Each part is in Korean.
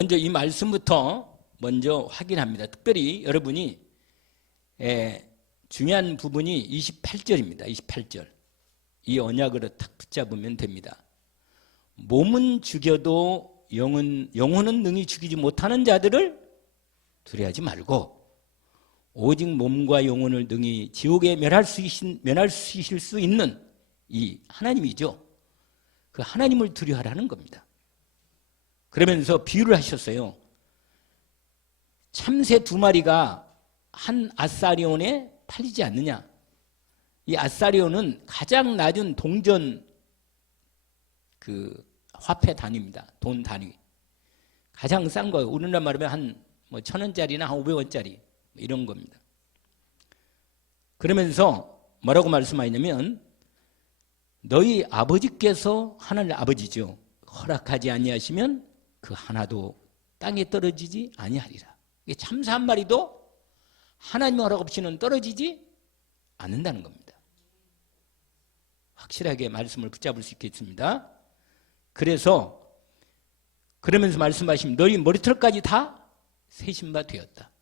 먼저 이 말씀부터 먼저 확인합니다. 특별히 여러분이 중요한 부분이 28절입니다. 28절. 이 언약으로 탁 붙잡으면 됩니다. 몸은 죽여도 영혼은 능히 죽이지 못하는 자들을 두려워하지 말고 오직 몸과 영혼을 능히 지옥에 멸하실 수 있는 이 하나님이죠. 그 하나님을 두려워하라는 겁니다. 그러면서 비유를 하셨어요. 참새 2마리가 한 아사리온에 팔리지 않느냐. 이 아사리온은 가장 낮은 동전 그 화폐 단위입니다. 돈 단위. 가장 싼 거예요. 우리나라 말하면 한 1,000원짜리나 한 500원짜리 이런 겁니다. 그러면서 뭐라고 말씀하냐면 너희 아버지께서 하늘 아버지죠. 허락하지 아니하시면 그 하나도 땅에 떨어지지 아니하리라. 참새 한 마리도 하나님 허락 없이는 떨어지지 않는다는 겁니다. 확실하게 말씀을 붙잡을 수 있겠습니다. 그러면서 말씀하시면 너희 머리털까지 다 세신 바 되었다.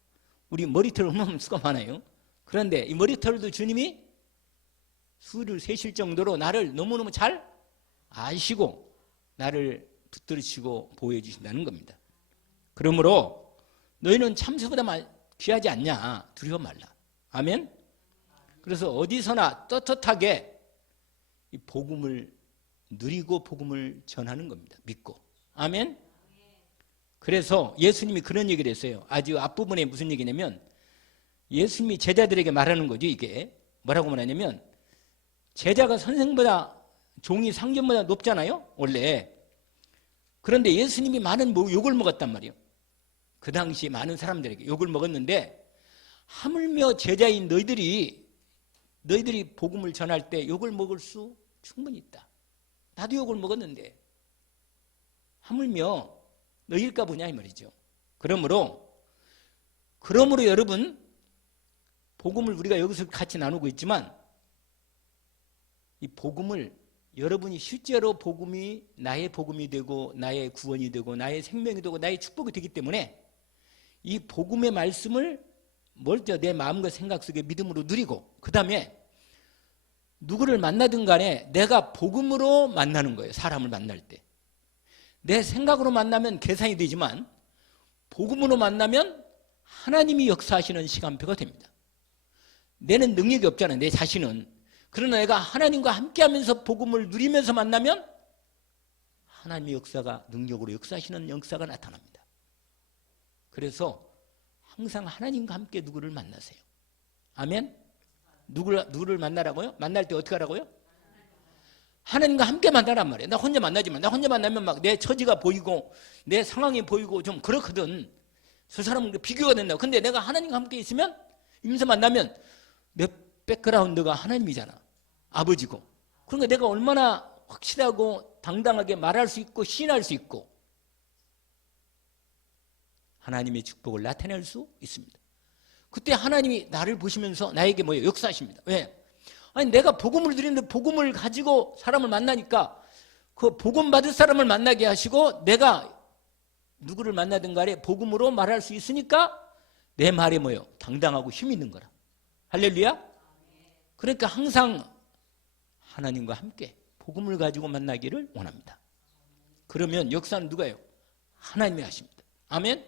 우리 머리털 흠없는 수가 많아요. 그런데 이 머리털도 주님이 수를 세실 정도로 나를 너무너무 잘 아시고 나를 붙들으시고 보호해 주신다는 겁니다. 그러므로 너희는 참새보다 귀하지 않냐. 두려워 말라. 아멘. 그래서 어디서나 떳떳하게 이 복음을 누리고 복음을 전하는 겁니다. 믿고. 아멘. 그래서 예수님이 그런 얘기를 했어요. 아주 앞부분에 무슨 얘기냐면 예수님이 제자들에게 말하는 거죠. 이게 뭐라고 말하냐면 제자가 선생보다 종이 상전보다 높잖아요. 원래. 그런데 예수님이 많은 욕을 먹었단 말이에요. 그 당시 많은 사람들에게 욕을 먹었는데 하물며 제자인 너희들이 복음을 전할 때 욕을 먹을 수 충분히 있다. 나도 욕을 먹었는데 하물며 너희일까 보냐 이 말이죠. 그러므로 여러분 복음을 우리가 여기서 같이 나누고 있지만 이 복음을 여러분이 실제로 복음이 나의 복음이 되고 나의 구원이 되고 나의 생명이 되고 나의 축복이 되기 때문에 이 복음의 말씀을 먼저 내 마음과 생각 속에 믿음으로 누리고 그 다음에 누구를 만나든 간에 내가 복음으로 만나는 거예요. 사람을 만날 때. 내 생각으로 만나면 계산이 되지만 복음으로 만나면 하나님이 역사하시는 시간표가 됩니다. 내는 능력이 없잖아요. 내 자신은. 그러나 내가 하나님과 함께하면서 복음을 누리면서 만나면 하나님의 역사가 능력으로 역사하시는 역사가 나타납니다. 그래서 항상 하나님과 함께 누구를 만나세요. 아멘? 누구를 만나라고요? 만날 때 어떻게 하라고요? 하나님과 함께 만나란 말이에요. 나 혼자 만나지만 나 혼자 만나면 막 내 처지가 보이고 내 상황이 보이고 좀 그렇거든. 저 사람은 비교가 된다고. 근데 내가 하나님과 함께 있으면 임서 만나면 내 백그라운드가 하나님이잖아. 아버지고. 그러니까 내가 얼마나 확실하고 당당하게 말할 수 있고 시인할 수 있고 하나님의 축복을 나타낼 수 있습니다. 그때 하나님이 나를 보시면서 나에게 뭐예요? 역사하십니다. 왜? 아니 내가 복음을 드리는데 복음을 가지고 사람을 만나니까 그 복음 받을 사람을 만나게 하시고 내가 누구를 만나든 간에 복음으로 말할 수 있으니까 내 말에 뭐예요? 당당하고 힘 있는 거라. 할렐루야? 그러니까 항상 하나님과 함께 복음을 가지고 만나기를 원합니다. 그러면 역사는 누가 해요? 하나님이 하십니다. 아멘?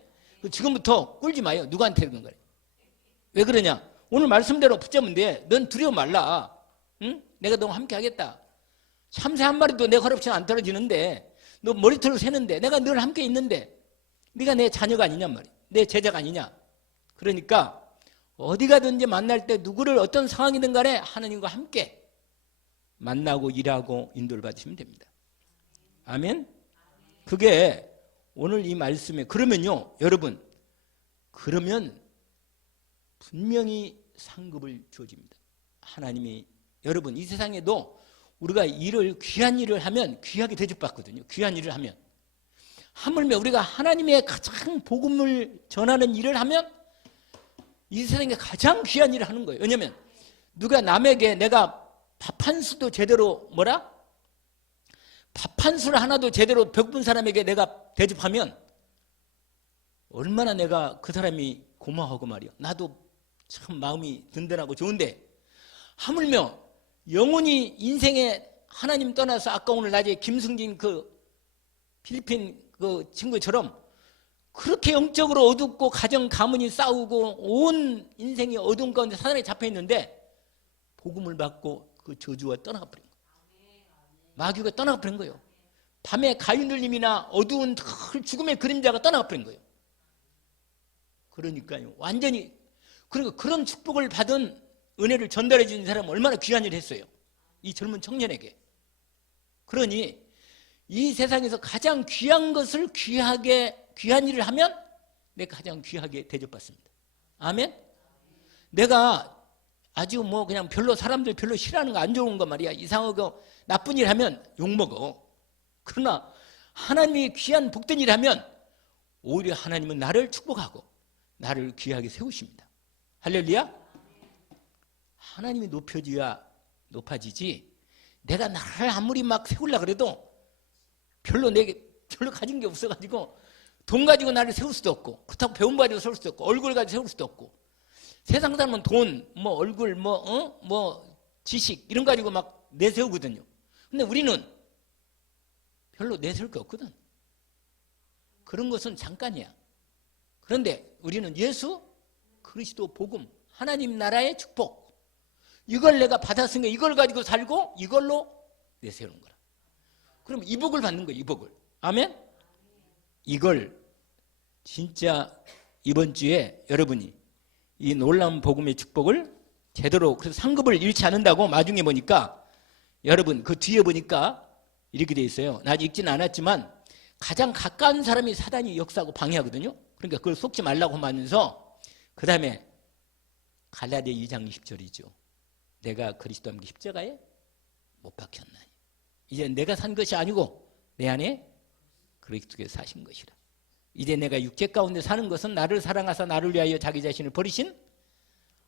지금부터 꿀지 마요. 누구한테 그런 거예요? 왜 그러냐? 오늘 말씀대로 붙잡으면 돼. 넌 두려워 말라. 응? 내가 너와 함께 하겠다. 참새 한 마리도 내 허락 없이는 안 떨어지는데 너 머리털을 세는데 내가 늘 함께 있는데 네가 내 자녀가 아니냔 말이야. 내 제자가 아니냐. 그러니까 어디 가든지 만날 때 누구를 어떤 상황이든 간에 하나님과 함께 만나고 일하고 인도를 받으시면 됩니다. 아멘? 그게 오늘 이 말씀에 그러면요 여러분 그러면 분명히 상급을 주어집니다. 하나님이 여러분 이 세상에도 우리가 귀한 일을 하면 귀하게 대접받거든요. 귀한 일을 하면 하물며 우리가 하나님의 가장 복음을 전하는 일을 하면 이 세상에 가장 귀한 일을 하는 거예요. 왜냐하면 누가 남에게 내가 밥 한 수도 제대로 밥 한 수를 하나도 제대로 배고픈 사람에게 내가 대접하면 얼마나 내가 그 사람이 고마워하고 말이야. 나도 참 마음이 든든하고 좋은데 하물며 영원히 인생에 하나님 떠나서 아까 오늘 낮에 김승진 그 필리핀 그 친구처럼 그렇게 영적으로 어둡고 가정 가문이 싸우고 온 인생이 어두운 가운데 사단에 잡혀 있는데 복음을 받고 그 저주가 떠나가 버린 거예요. 마귀가 떠나가 버린 거예요. 밤에 가위눌림이나 어두운 죽음의 그림자가 떠나가 버린 거예요. 그러니까요. 완전히 그러니까 그런 축복을 받은 은혜를 전달해 주는 사람은 얼마나 귀한 일을 했어요. 이 젊은 청년에게. 그러니 이 세상에서 가장 귀한 것을 귀한 일을 하면 내가 가장 귀하게 대접받습니다. 아멘? 내가 아주 뭐 그냥 별로 사람들 별로 싫어하는 거 안 좋은 거 말이야. 이상하고 나쁜 일 하면 욕먹어. 그러나 하나님이 귀한 복된 일 하면 오히려 하나님은 나를 축복하고 나를 귀하게 세우십니다. 할렐루야? 하나님이 높아지지 내가 나를 아무리 막 세우려고 그래도 별로 가진 게 없어가지고 돈 가지고 나를 세울 수도 없고 그렇다고 배움 가지고 세울 수도 없고 얼굴 가지고 세울 수도 없고 세상 사람은 돈, 뭐 얼굴, 뭐 지식 이런 거 가지고 막 내세우거든요. 근데 우리는 별로 내세울 게 없거든. 그런 것은 잠깐이야. 그런데 우리는 예수 그리스도 복음 하나님 나라의 축복 이걸 내가 받았으니까 이걸 가지고 살고 이걸로 내세우는 거라. 그럼 이 복을 받는 거예요. 이 복을. 아멘? 이걸 진짜 이번 주에 여러분이 이 놀라운 복음의 축복을 제대로 그래서 상급을 잃지 않는다고 마중에 보니까 여러분 그 뒤에 보니까 이렇게 돼 있어요. 나 아직 읽지는 않았지만 가장 가까운 사람이 사단이 역사하고 방해하거든요. 그러니까 그걸 속지 말라고 하면서 그 다음에 갈라디아 2장 20절이죠. 내가 그리스도와 함께 십자가에 못 박혔나니 이제 내가 산 것이 아니고 내 안에 그리스도께서 사신 것이라. 이제 내가 육체 가운데 사는 것은 나를 사랑하사 나를 위하여 자기 자신을 버리신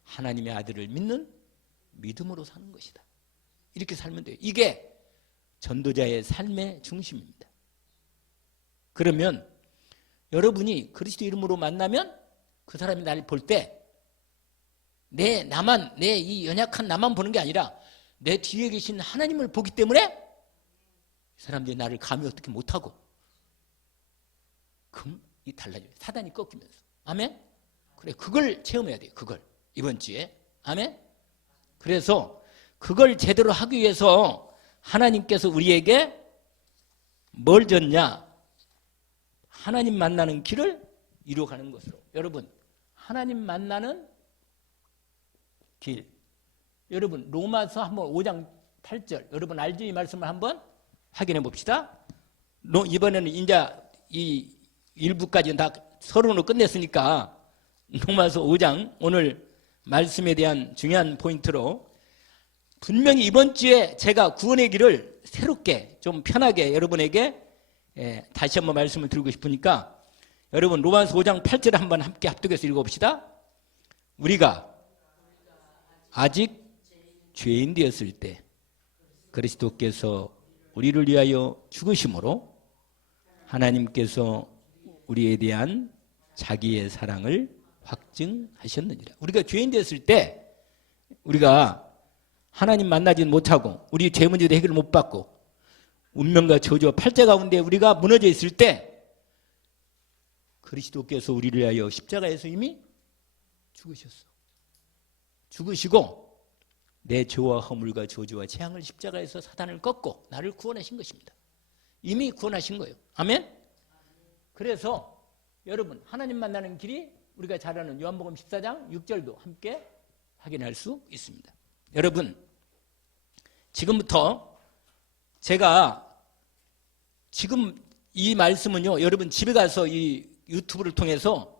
하나님의 아들을 믿는 믿음으로 사는 것이다. 이렇게 살면 돼요. 이게 전도자의 삶의 중심입니다. 그러면 여러분이 그리스도 이름으로 만나면 그 사람이 나를 볼 때 내 이 연약한 나만 보는 게 아니라 내 뒤에 계신 하나님을 보기 때문에 사람들이 나를 감히 어떻게 못하고 이 달라져요. 사단이 꺾이면서. 아멘? 그래, 그걸 체험해야 돼요. 그걸. 이번 주에. 아멘? 그래서 그걸 제대로 하기 위해서 하나님께서 우리에게 뭘 줬냐? 하나님 만나는 길을 이루어가는 것으로. 여러분, 하나님 만나는 길. 여러분, 로마서 한번 5장 8절. 여러분 알죠? 이 말씀을 한번 확인해 봅시다. 이번에는 이제 이 일부까지 다 서론으로 끝냈으니까 로마서 5장 오늘 말씀에 대한 중요한 포인트로 분명히 이번 주에 제가 구원의 길을 새롭게 좀 편하게 여러분에게 다시 한번 말씀을 드리고 싶으니까 여러분 로마서 5장 8절 한번 함께 합독해서 읽어봅시다. 우리가 아직 죄인 되었을 때 그리스도께서 우리를 위하여 죽으심으로 하나님께서 우리에 대한 자기의 사랑을 확증하셨느니라. 우리가 죄인 되었을 때 우리가 하나님 만나지 못하고 우리 죄 문제도 해결을 못 받고 운명과 저주와 팔자 가운데 우리가 무너져 있을 때 그리스도께서 우리를 위하여 십자가에서 이미 죽으셨어. 죽으시고 내 죄와 허물과 저주와 재앙을 십자가에서 사단을 꺾고 나를 구원하신 것입니다. 이미 구원하신 거예요. 아멘? 그래서 여러분 하나님 만나는 길이 우리가 잘 아는 요한복음 14장 6절도 함께 확인할 수 있습니다. 여러분 지금부터 제가 지금 이 말씀은요 여러분 집에 가서 이 유튜브를 통해서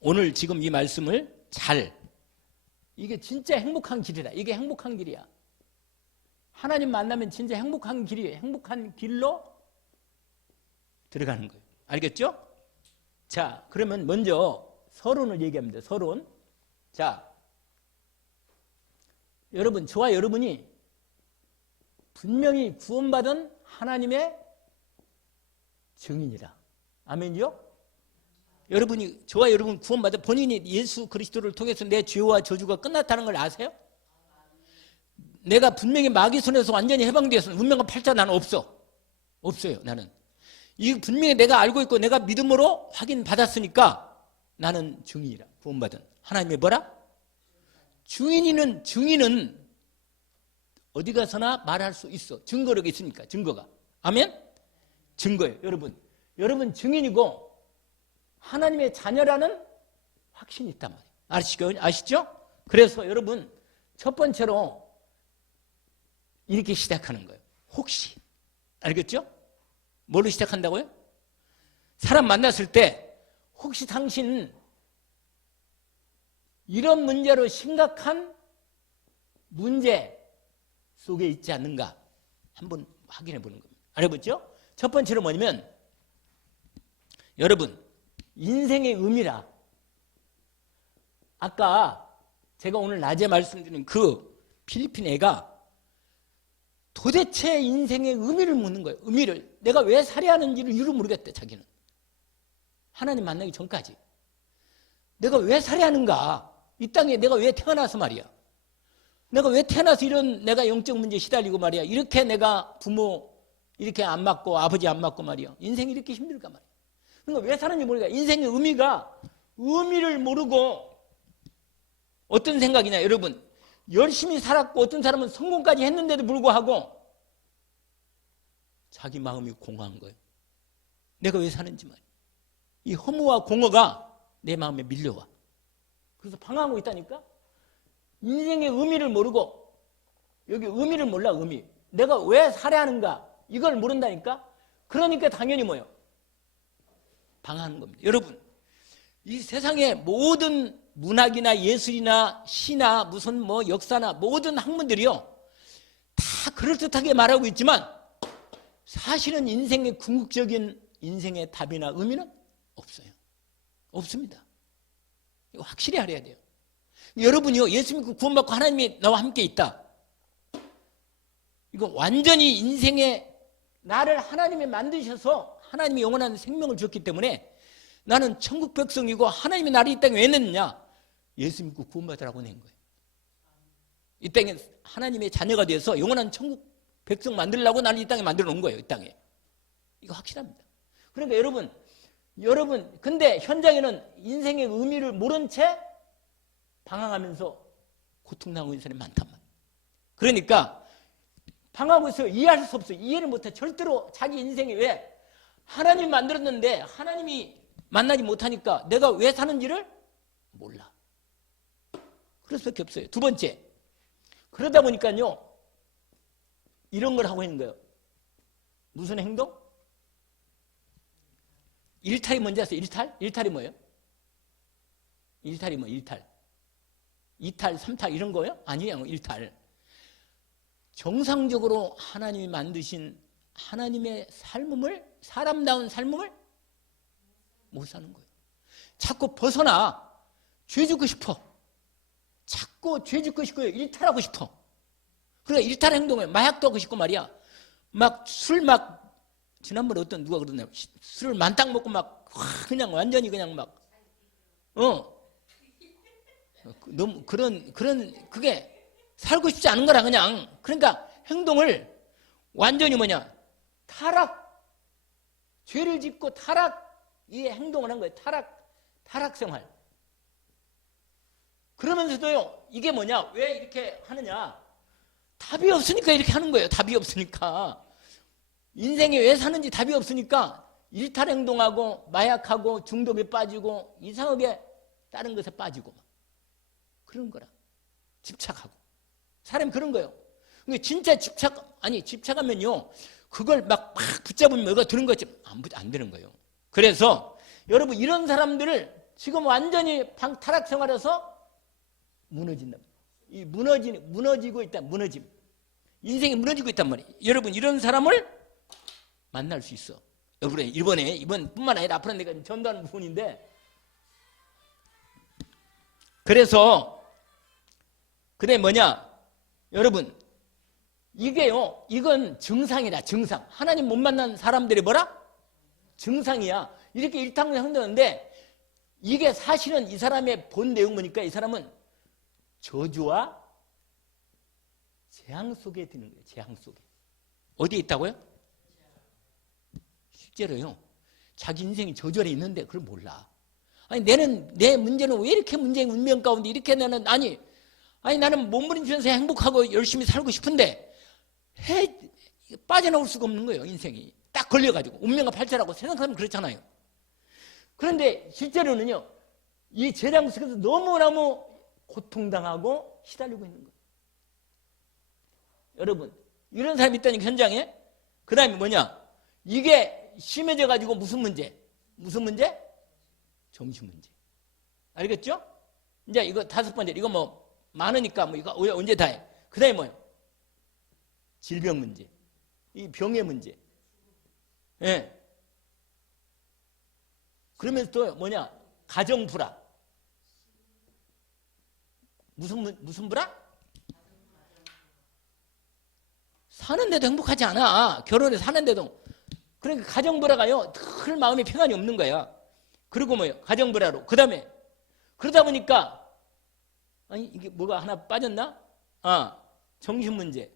오늘 지금 이 말씀을 이게 진짜 행복한 길이다. 이게 행복한 길이야. 하나님 만나면 진짜 행복한 길이에요. 행복한 길로 들어가는 거예요. 알겠죠? 자, 그러면 먼저 서론을 얘기합니다. 서론. 자, 여러분, 저와 여러분이 분명히 구원받은 하나님의 증인이라. 아멘이요? 저와 여러분 구원받아 본인이 예수 그리스도를 통해서 내 죄와 저주가 끝났다는 걸 아세요? 내가 분명히 마귀 손에서 완전히 해방되어서 운명과 팔자 나는 없어요. 나는 이 분명히 내가 알고 있고 내가 믿음으로 확인받았으니까 나는 증인이라. 구원받은 하나님의 뭐라? 증인은 어디 가서나 말할 수 있어. 증거력이 있으니까. 증거가. 아멘? 증거예요. 여러분 증인이고 하나님의 자녀라는 확신이 있단 말이에요. 아시죠? 그래서 여러분 첫 번째로 이렇게 시작하는 거예요. 혹시. 알겠죠? 뭘로 시작한다고요? 사람 만났을 때 혹시 당신 이런 문제로 심각한 문제 속에 있지 않는가 한번 확인해 보는 겁니다. 알아보죠? 첫 번째로 뭐냐면 여러분 인생의 의미라. 아까 제가 오늘 낮에 말씀드린 그 필리핀 애가 도대체 인생의 의미를 묻는 거예요. 의미를. 내가 왜 살아야 하는지를 이유를 모르겠대. 자기는. 하나님 만나기 전까지. 내가 왜 살아야 하는가. 이 땅에 내가 왜 태어나서 말이야. 내가 왜 태어나서 이런 내가 영적 문제에 시달리고 말이야. 이렇게 내가 부모 이렇게 안 맞고 아버지 안 맞고 말이야. 인생이 이렇게 힘들까 말이야. 그러니까 왜 사는지 모르겠어. 인생의 의미를 모르고 어떤 생각이냐. 여러분 열심히 살았고 어떤 사람은 성공까지 했는데도 불구하고 자기 마음이 공허한 거예요. 내가 왜 사는지 말이야. 이 허무와 공허가 내 마음에 밀려와. 그래서 방황하고 있다니까. 인생의 의미를 모르고 여기 의미를 몰라. 의미. 내가 왜 살아야 하는가 이걸 모른다니까. 그러니까 당연히 뭐예요? 방황하는 겁니다. 여러분 이 세상의 모든 문학이나 예술이나 시나 무슨 뭐 역사나 모든 학문들이요 다 그럴듯하게 말하고 있지만 사실은 인생의 궁극적인 인생의 답이나 의미는 없어요. 없습니다. 이거 확실히 알아야 돼요. 여러분이요 예수 믿고 구원받고 하나님이 나와 함께 있다. 이거 완전히 인생의 나를 하나님이 만드셔서 하나님이 영원한 생명을 줬기 때문에 나는 천국 백성이고 하나님이 나를 이 땅에 왜 냈느냐? 예수 믿고 구원받으라고 낸 거예요. 이 땅에 하나님의 자녀가 되어서 영원한 천국 백성 만들려고 나를 이 땅에 만들어 놓은 거예요. 이 땅에. 이거 확실합니다. 그러니까 여러분 근데 현장에는 인생의 의미를 모른 채 방황하면서 고통당하고 있는 사람이 많단 말이에요. 그러니까 방황하고 있어요. 이해할 수 없어요. 이해를 못해. 절대로 자기 인생이 왜 하나님이 만들었는데 하나님이 만나지 못하니까 내가 왜 사는지를 몰라. 그럴 수밖에 없어요. 두 번째, 그러다 보니까요 이런 걸 하고 있는 거예요. 무슨 행동? 일탈이 뭔지 아세요? 일탈이 뭐예요? 일탈이 뭐예요? 이탈, 삼탈 이런 거예요? 아니에요. 일탈. 정상적으로 하나님이 만드신 하나님의 삶을, 사람다운 삶을 못 사는 거예요. 자꾸 벗어나. 죄 짓고 싶어. 자꾸 죄 짓고 싶고 일탈하고 싶어. 그러니까 일탈 행동에 마약도 하고 싶고 말이야. 지난번에 누가 그러냐. 술을 만땅 먹고 그냥 완전히 그냥 너무 그게 살고 싶지 않은 거라 그냥. 그러니까 행동을 완전히 타락. 죄를 짓고 이 행동을 한 거예요. 타락 생활. 그러면서도요, 이게 왜 이렇게 하느냐. 답이 없으니까 이렇게 하는 거예요. 답이 없으니까. 인생에 왜 사는지 답이 없으니까 일탈 행동하고 마약하고 중독에 빠지고 이상하게 다른 것에 빠지고 그런 거라. 집착하고. 사람이 그런 거예요. 근데 진짜 집착하면요, 그걸 붙잡으면 뭐가 드는 거지 안 되는 거예요. 그래서 여러분 이런 사람들을 지금 완전히 타락 생활에서 무너진다. 무너지고 있다. 무너짐. 인생이 무너지고 있단 말이에요. 여러분 이런 사람을 만날 수 있어. 이번뿐만 아니라 앞으로 내가 전도하는 부분인데, 그래서 여러분 이건 증상이다. 하나님 못 만난 사람들이 증상이야. 이렇게 일탕을 흔드는데 이게 사실은 이 사람의 본 내용 보니까 이 사람은 저주와 재앙 속에 드는 거예요. 재앙 속에. 어디에 있다고요? 실제로요. 자기 인생이 저주 아래 있는데 그걸 몰라. 아니 내 문제는 왜 이렇게 문제의 운명 가운데 이렇게 아니 나는 몸부림치면서 행복하고 열심히 살고 싶은데 빠져나올 수가 없는 거예요. 인생이 딱 걸려가지고 운명과 발전하고 세상 사람은 그렇잖아요. 그런데 실제로는요, 이 재앙 속에서 너무너무 고통당하고 시달리고 있는 거예요. 여러분, 이런 사람이 있다니까, 현장에. 그 다음에 뭐냐? 이게 심해져가지고 무슨 문제? 정신 문제. 알겠죠? 이제 이거 5번째, 이거 뭐 많으니까 뭐 이거 언제 다 해. 그 다음에 뭐예요? 질병 문제. 이 병의 문제. 예. 그러면서 또 뭐냐? 가정 불화. 무슨 불화? 사는데도 행복하지 않아. 결혼해서 사는데도. 그러니까 가정 불화가요, 늘 마음에 평안이 없는 거야. 그리고 뭐예요? 가정 불화로. 그 다음에 그러다 보니까 아니 이게 뭐가 하나 빠졌나? 정신 문제.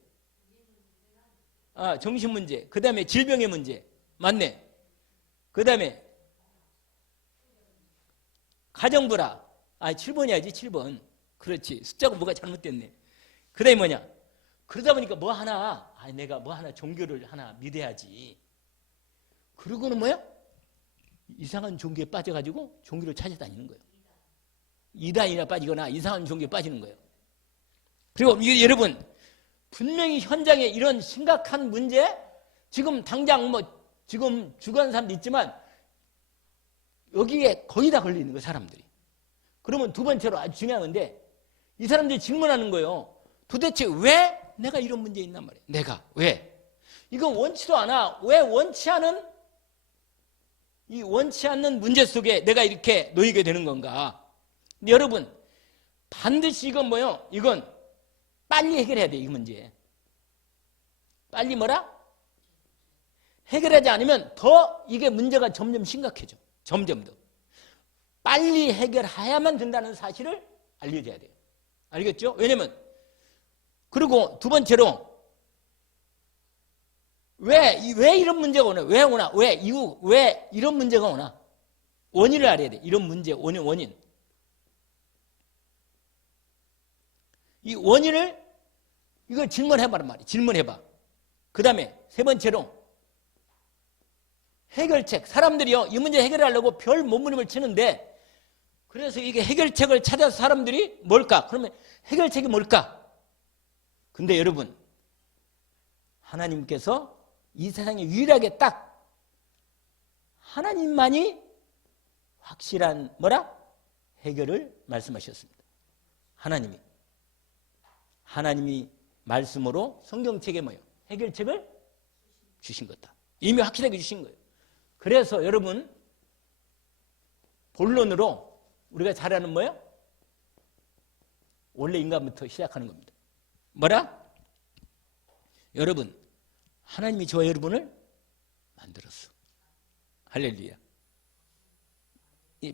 정신 문제. 그 다음에 질병의 문제. 맞네. 그 다음에 가정 불화. 7번이야지, 7번. 그렇지. 숫자가 뭐가 잘못됐네. 그 다음에 뭐냐? 그러다 보니까 뭐 하나, 내가 뭐 하나 종교를 하나 믿어야지. 그러고는 뭐야? 이상한 종교에 빠져가지고 종교를 찾아다니는 거예요. 이단이나 빠지거나 이상한 종교에 빠지는 거예요. 그리고 여러분, 분명히 현장에 이런 심각한 문제, 지금 당장 지금 죽어가는 사람도 있지만 여기에 거의 다 걸리는 거예요, 사람들이. 그러면 두 번째로 아주 중요한 건데, 이 사람들이 질문하는 거예요. 도대체 왜 내가 이런 문제에 있단 말이에요. 내가 왜? 이건 원치도 않아. 왜 원치 않은 이 원치 않는 문제 속에 내가 이렇게 놓이게 되는 건가? 근데 여러분, 반드시 이건 뭐예요? 이건 빨리 해결해야 돼, 이 문제. 빨리 뭐라? 해결하지 않으면 더 이게 문제가 점점 심각해져. 점점 더. 빨리 해결해야만 된다는 사실을 알려줘야 돼요. 알겠죠? 왜냐면, 그리고 두 번째로, 왜 이런 문제가 오나? 왜 오나? 왜 이런 문제가 오나? 원인을 알아야 돼. 이런 문제, 원인. 이 원인을, 이걸 질문해봐란 말이야. 질문해봐. 그 다음에 세 번째로, 해결책. 사람들이요, 이 문제 해결하려고 별 몸부림을 치는데, 그래서 이게 해결책을 찾아서 사람들이 뭘까? 그러면 해결책이 뭘까? 근데 여러분, 하나님께서 이 세상에 유일하게 딱 하나님만이 확실한 해결을 말씀하셨습니다. 하나님이 말씀으로 성경책에 해결책을 주신 거다. 이미 확실하게 주신 거예요. 그래서 여러분, 본론으로 우리가 잘 아는 원래 인간부터 시작하는 겁니다. 여러분, 하나님이 저와 여러분을 만들었어. 할렐루야.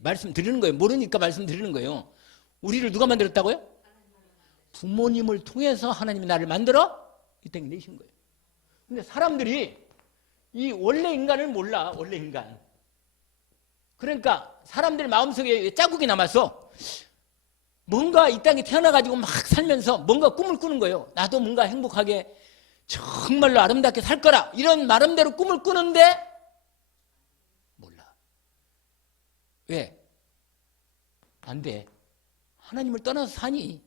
말씀 드리는 거예요. 모르니까 말씀 드리는 거예요. 우리를 누가 만들었다고요? 부모님을 통해서 하나님이 나를 만들어 이 땅에 내신 거예요. 근데 사람들이 이 원래 인간을 몰라. 원래 인간. 그러니까 사람들 마음속에 자국이 남아서 뭔가 이 땅에 태어나가지고 막 살면서 뭔가 꿈을 꾸는 거예요. 나도 뭔가 행복하게 정말로 아름답게 살 거라. 이런 나름대로 꿈을 꾸는데 몰라. 왜? 안 돼. 하나님을 떠나서 사니.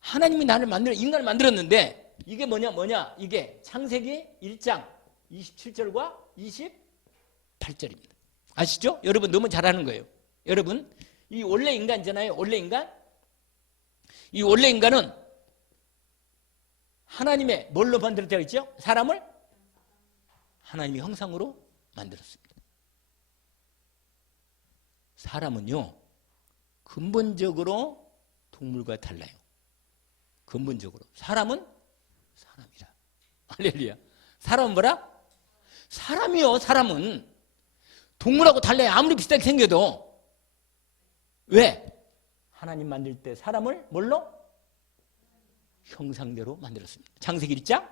하나님이 나를 인간을 만들었는데 이게 뭐냐? 이게 창세기 1장 27절과 28절입니다. 아시죠? 여러분 너무 잘하는 거예요. 여러분, 이 원래 인간이잖아요. 원래 인간. 이 원래 인간은 하나님의 뭘로 만들었다고 했죠? 사람을 하나님의 형상으로 만들었습니다. 사람은요, 근본적으로 동물과 달라요. 근본적으로. 사람은 사람이라. 할렐루야. 사람은 뭐라? 사람이요, 사람은. 동물하고 달라요. 아무리 비슷하게 생겨도. 왜? 하나님 만들 때 사람을 뭘로? 형상대로 만들었습니다. 창세기 1장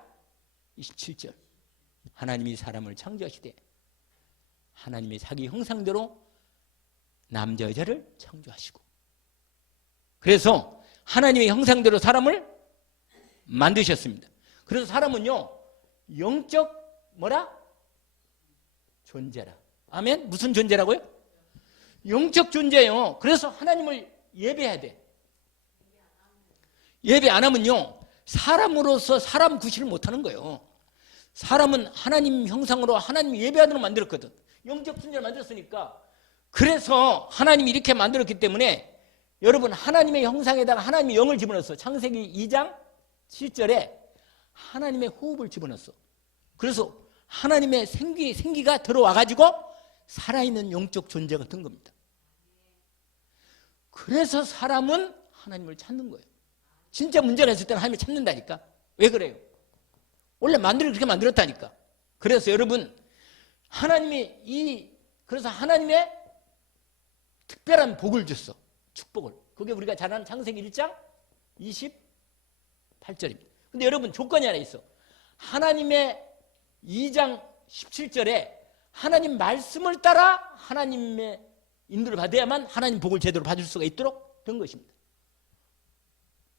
27절. 하나님이 사람을 창조하시되 하나님의 자기 형상대로 남자 여자를 창조하시고, 그래서 하나님의 형상대로 사람을 만드셨습니다. 그래서 사람은요 영적 뭐라? 존재라. 아멘? 무슨 존재라고요? 영적 존재예요. 그래서 하나님을 예배해야 돼. 예배 안 하면요 사람으로서 사람 구실을 못하는 거예요. 사람은 하나님 형상으로 하나님 예배하도록 만들었거든. 영적 존재를 만들었으니까. 그래서 하나님이 이렇게 만들었기 때문에 여러분 하나님의 형상에다가 하나님의 영을 집어넣었어. 창세기 2장 7절에 하나님의 호흡을 집어넣었어. 그래서 하나님의 생기가 들어와가지고 살아있는 영적 존재가 된 겁니다. 그래서 사람은 하나님을 찾는 거예요. 진짜 문제가 있을 때는 하나님을 찾는다니까. 왜 그래요? 원래 그렇게 만들었다니까. 그래서 여러분 그래서 하나님의 특별한 복을 줬어. 축복을. 그게 우리가 잘 아는 창세기 1장 28절입니다. 근데 여러분 조건이 하나 있어. 하나님의 2장 17절에 하나님 말씀을 따라 하나님의 인도를 받아야만 하나님 복을 제대로 받을 수가 있도록 된 것입니다.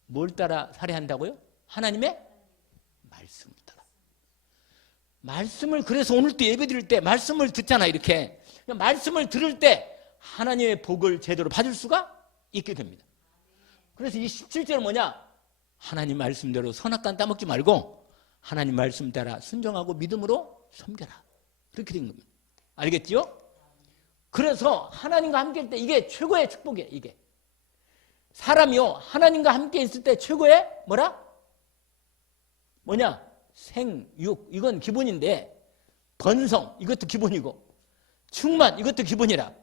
뭘 따라 살아야 한다고요? 하나님의 말씀을 따라. 말씀을, 그래서 오늘 또 예배 드릴 때 말씀을 듣잖아. 이렇게 말씀을 들을 때 하나님의 복을 제대로 받을 수가 있게 됩니다. 그래서 이 17절은 뭐냐? 하나님 말씀대로 선악간 따먹지 말고 하나님 말씀 따라 순종하고 믿음으로 섬겨라. 그렇게 된 겁니다. 알겠지요? 그래서 하나님과 함께 할 때 이게 최고의 축복이에요. 이게 사람이요 하나님과 함께 있을 때 최고의 뭐냐? 생육, 이건 기본인데, 번성, 이것도 기본이고, 충만, 이것도 기본이라.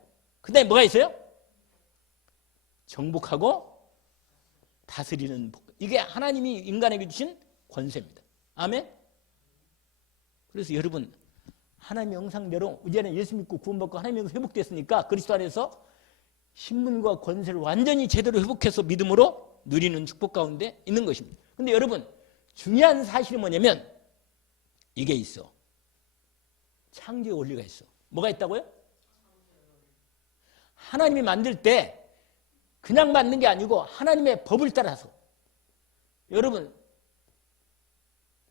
그 다음에 뭐가 있어요? 정복하고 다스리는 복. 이게 하나님이 인간에게 주신 권세입니다. 아멘? 그래서 여러분 하나님의 형상대로 이제는 예수 믿고 구원받고 하나님의 형상 회복됐으니까 그리스도 안에서 신분과 권세를 완전히 제대로 회복해서 믿음으로 누리는 축복 가운데 있는 것입니다. 근데 여러분 중요한 사실이 뭐냐면 이게 있어. 창조의 원리가 있어. 뭐가 있다고요? 하나님이 만들 때 그냥 만든 게 아니고 하나님의 법을 따라서. 여러분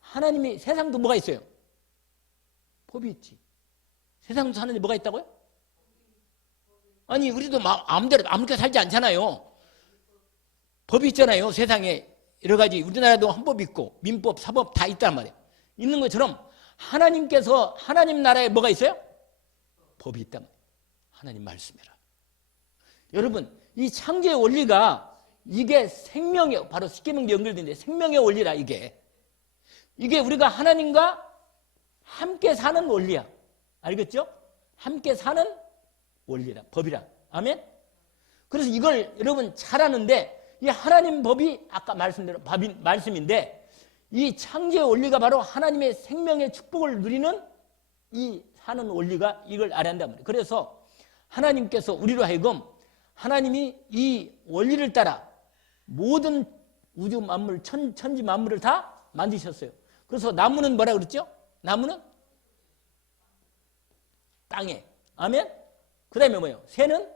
하나님이, 세상도 뭐가 있어요? 법이 있지. 세상도 사는데 뭐가 있다고요? 아니 우리도 마음대로 아무렇게 살지 않잖아요. 법이 있잖아요. 세상에 여러 가지. 우리나라도 헌법 있고 민법, 사법 다 있단 말이에요. 있는 것처럼 하나님께서 하나님 나라에 뭐가 있어요? 법이 있단 말이에요. 하나님 말씀이라. 여러분 이 창조의 원리가 이게 생명의, 바로 십계명도 연결되는데 생명의 원리라. 이게 우리가 하나님과 함께 사는 원리야. 알겠죠? 함께 사는 원리라, 법이라. 아멘? 그래서 이걸 여러분 잘 아는데 이 하나님 법이 아까 말씀대로 말씀인데 이 창조의 원리가 바로 하나님의 생명의 축복을 누리는 이 사는 원리가, 이걸 알아야 한단 말이에요. 그래서 하나님께서 우리로 하여금 하나님이 이 원리를 따라 모든 우주 만물, 천지 만물을 다 만드셨어요. 그래서 나무는 뭐라 그랬죠? 나무는 땅에. 아멘? 그 다음에 뭐예요? 새는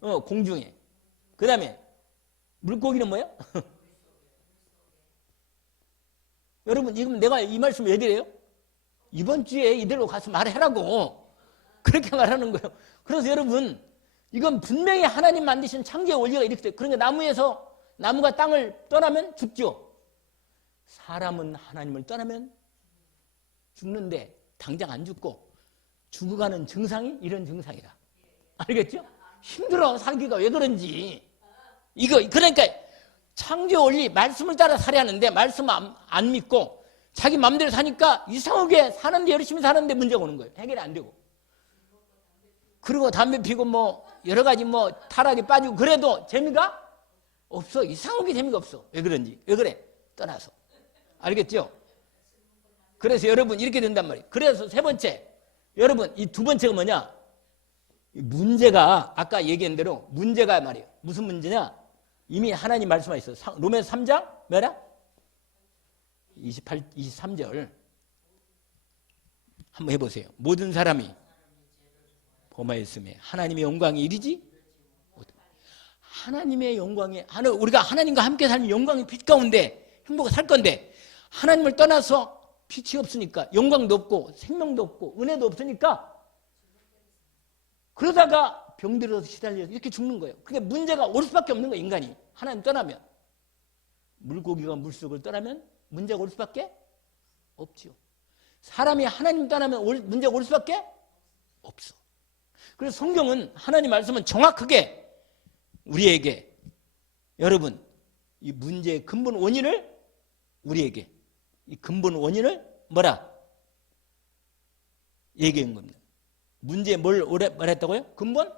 공중에. 그 다음에 물고기는 뭐예요? 여러분 지금 내가 이 말씀 왜 드려요? 이번 주에 이대로 가서 말해라고 그렇게 말하는 거예요. 그래서 여러분 이건 분명히 하나님 만드신 창조의 원리가 이렇게 돼요. 그러니까 나무가 땅을 떠나면 죽죠. 사람은 하나님을 떠나면 죽는데 당장 안 죽고 죽어가는 증상이 이런 증상이라. 알겠죠? 힘들어 살기가. 왜 그런지. 그러니까 창조 원리 말씀을 따라 살아야 하는데 말씀 안 믿고 자기 마음대로 사니까 이상하게 사는데, 열심히 사는데 문제가 오는 거예요. 해결이 안 되고. 그리고 담배 피고 여러 가지 타락에 빠지고 그래도 재미가 없어. 이상하게 재미가 없어. 왜 그런지. 왜 그래? 떠나서. 알겠죠? 그래서 여러분 이렇게 된단 말이에요. 그래서 세 번째, 여러분 이 두 번째가 뭐냐? 문제가 아까 얘기한 대로 문제가 말이에요. 무슨 문제냐? 이미 하나님 말씀하셨어요. 로마서 3장 뭐라? 23절 한번 해보세요. 모든 사람이 범하였음에 하나님의 영광이 이르지 못하고. 하나님의 영광이 우리가 하나님과 함께 살면 영광이 빛 가운데 행복을 살 건데 하나님을 떠나서 빛이 없으니까 영광도 없고 생명도 없고 은혜도 없으니까 그러다가 병들어서 시달려서 이렇게 죽는 거예요. 그게 문제가 올 수밖에 없는 거예요. 인간이 하나님 떠나면. 물고기가 물속을 떠나면 문제가 올 수밖에 없죠. 사람이 하나님 떠나면 문제가 올 수밖에 없어. 그래서 성경은 하나님 말씀은 정확하게 우리에게 여러분 이 문제의 근본 원인을 우리에게 이 근본 원인을 뭐라 얘기한 겁니다. 문제에 뭘 말했다고요? 근본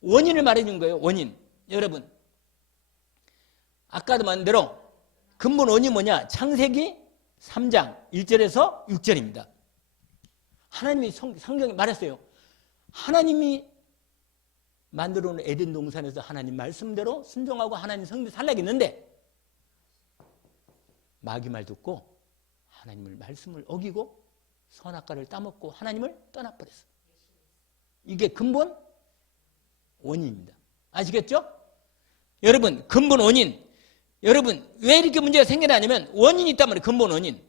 원인을 말해준 거예요. 원인. 여러분 아까도 말한 대로 근본 원인이 뭐냐? 창세기 3장 1절에서 6절입니다. 하나님이 성경에 말했어요. 하나님이 만들어 놓은 에덴 동산에서 하나님 말씀대로 순종하고 하나님 성대로 살라겠는데 마귀 말 듣고 하나님의 말씀을 어기고 선악과를 따먹고 하나님을 떠나버렸어요. 이게 근본 원인입니다. 아시겠죠? 여러분 근본 원인. 여러분 왜 이렇게 문제가 생겨나냐면 원인이 있단 말이에요. 근본 원인.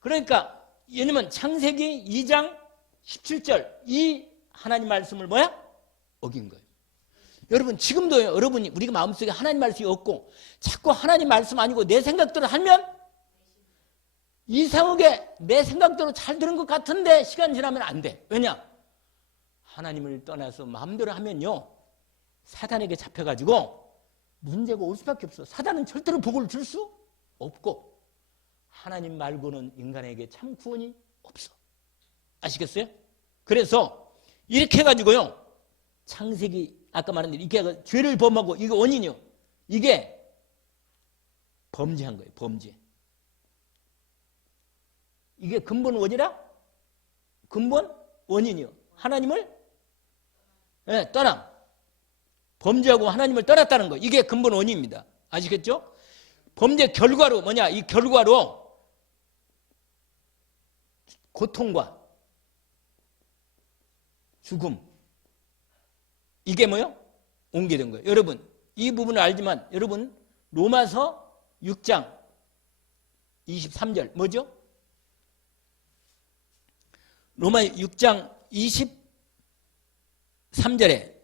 그러니까 왜냐면 창세기 2장 17절 이 하나님 말씀을 뭐야? 어긴 거예요. 여러분 지금도요. 여러분이 우리가 마음속에 하나님 말씀이 없고 자꾸 하나님 말씀 아니고 내 생각대로 하면 이상하게 내 생각대로 잘 들은 것 같은데 시간 지나면 안 돼. 왜냐? 하나님을 떠나서 마음대로 하면요. 사단에게 잡혀가지고 문제가 올 수밖에 없어. 사단은 절대로 복을 줄 수 없고 하나님 말고는 인간에게 참 구원이 없어. 아시겠어요? 그래서 이렇게 해가지고요. 창세기 아까 말한 대로 이게 죄를 범하고 이게 원인이요. 이게 범죄한 거예요. 범죄. 이게 근본 원이라? 근본 원인이요. 하나님을 떠남. 범죄하고 하나님을 떠났다는 거. 이게 근본 원인입니다. 아시겠죠? 범죄 결과로 뭐냐? 이 결과로 고통과 죽음. 이게 뭐요? 옮게 된 거예요. 여러분 이 부분을 알지만 여러분 로마서 6장 23절 뭐죠? 로마 6장 23절에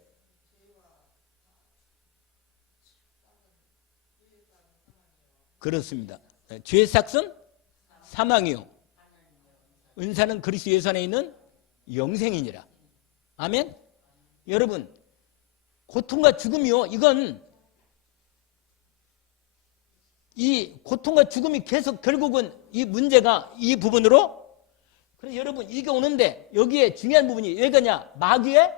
그렇습니다. 죄의 삭은 사망이요 은사는 그리스도 예수 안에 있는 영생이니라. 아멘. 여러분 고통과 죽음이요. 이건 이 고통과 죽음이 계속 결국은 이 문제가 이 부분으로 그래서 여러분 이게 오는데 여기에 중요한 부분이 왜 그러냐? 마귀의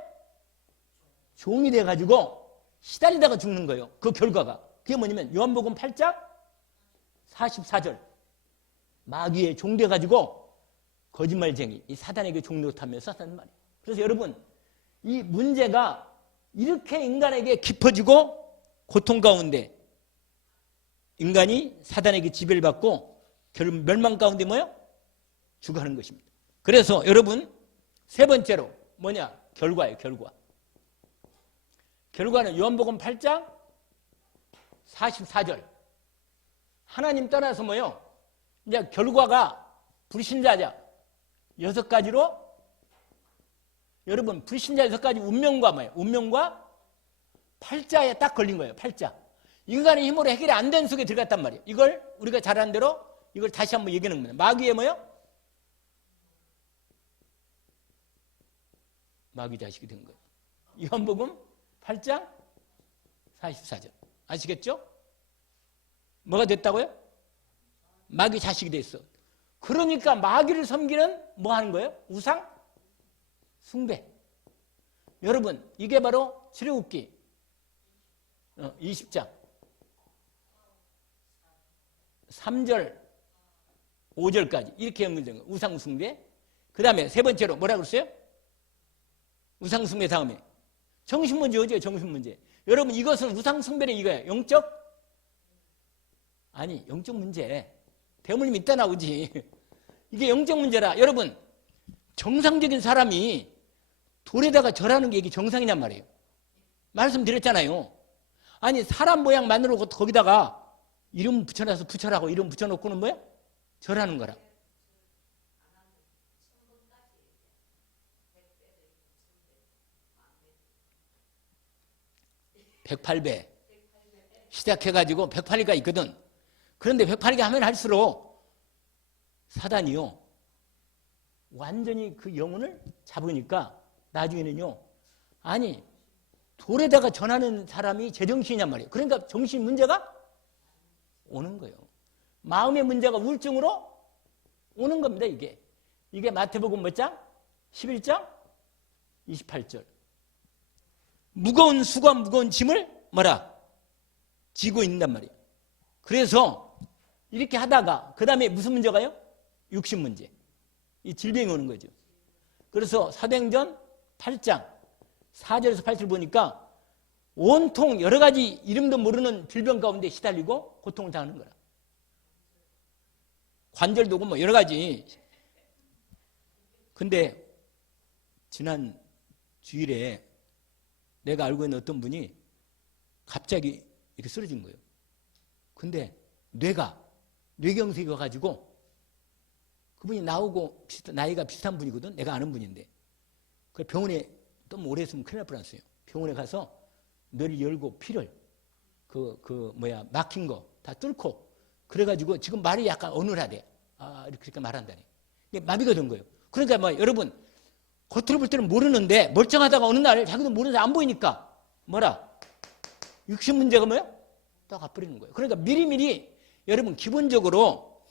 종이 돼가지고 시달리다가 죽는 거예요. 그 결과가. 그게 뭐냐면 요한복음 8장 44절 마귀의 종 돼가지고 거짓말쟁이 이 사단에게 종 노릇하면서 사는 말이에요. 그래서 여러분 이 문제가 이렇게 인간에게 깊어지고 고통 가운데 인간이 사단에게 지배를 받고 결국 멸망 가운데 뭐예요? 죽어가는 것입니다. 그래서 여러분 세 번째로 뭐냐? 결과예요. 결과. 결과는 요한복음 8장 44절 하나님 떠나서 뭐예요? 이제 결과가 불신자자 6가지로 여러분 불신자 6가지 운명과 뭐예요? 운명과 팔자에 딱 걸린 거예요. 팔자. 인간의 힘으로 해결이 안 된 속에 들어갔단 말이에요. 이걸 우리가 잘한 대로 이걸 다시 한번 얘기하는 겁니다. 마귀의 뭐예요? 마귀 자식이 된 거예요. 요한복음 8장 44절. 아시겠죠? 뭐가 됐다고요? 마귀 자식이 됐어. 그러니까 마귀를 섬기는 뭐 하는 거예요? 우상? 숭배. 여러분 이게 바로 출애굽기 20장 3절 5절까지 이렇게 연결된 거예요. 우상 숭배. 그 다음에 세 번째로 뭐라고 그랬어요? 우상숭배 다음에 정신문제 어디예요? 정신문제. 여러분 이것은 우상숭배는 이거예요. 영적 문제. 대물림 이따 나오지. 이게 영적 문제라. 여러분 정상적인 사람이 돌에다가 절하는 게 이게 정상이냔 말이에요. 말씀드렸잖아요. 아니 사람 모양 만들어놓고 거기다가 이름 붙여놔서 붙여라고 이름 붙여놓고는 뭐야? 절하는 거라. 108배 시작해가지고 108개가 있거든. 그런데 108개 하면 할수록 사단이요 완전히 그 영혼을 잡으니까 나중에는요 아니 돌에다가 전하는 사람이 제정신이란 말이에요. 그러니까 정신 문제가 오는 거예요. 마음의 문제가 우울증으로 오는 겁니다. 이게 마태복음 몇 장? 11장 28절. 무거운 수고와 무거운 짐을 뭐라? 지고 있단 말이에요. 그래서 이렇게 하다가 그 다음에 무슨 문제가요? 육신 문제. 이 질병이 오는 거죠. 그래서 사도행전 8장 4절에서 8절 보니까 온통 여러 가지 이름도 모르는 질병 가운데 시달리고 고통을 당하는 거라. 관절도 오고 뭐 여러 가지. 근데 지난 주일에 내가 알고 있는 어떤 분이 갑자기 이렇게 쓰러진 거예요. 근데 뇌경색이 와가지고 그분이 나오고 나이가 비슷한 분이거든. 내가 아는 분인데. 그 병원에 너무 오래 있으면 큰일 날 뻔했어요. 병원에 가서 뇌를 열고 피를 막힌 거 다 뚫고 그래가지고 지금 말이 약간 어눌하대. 이렇게 말한다니. 이게 마비가 된 거예요. 그러니까 여러분 겉으로 볼 때는 모르는데 멀쩡하다가 어느 날 자기도 모르는데 안 보이니까 육신 문제가 뭐야? 딱 가버리는 거예요. 그러니까 미리미리 여러분 기본적으로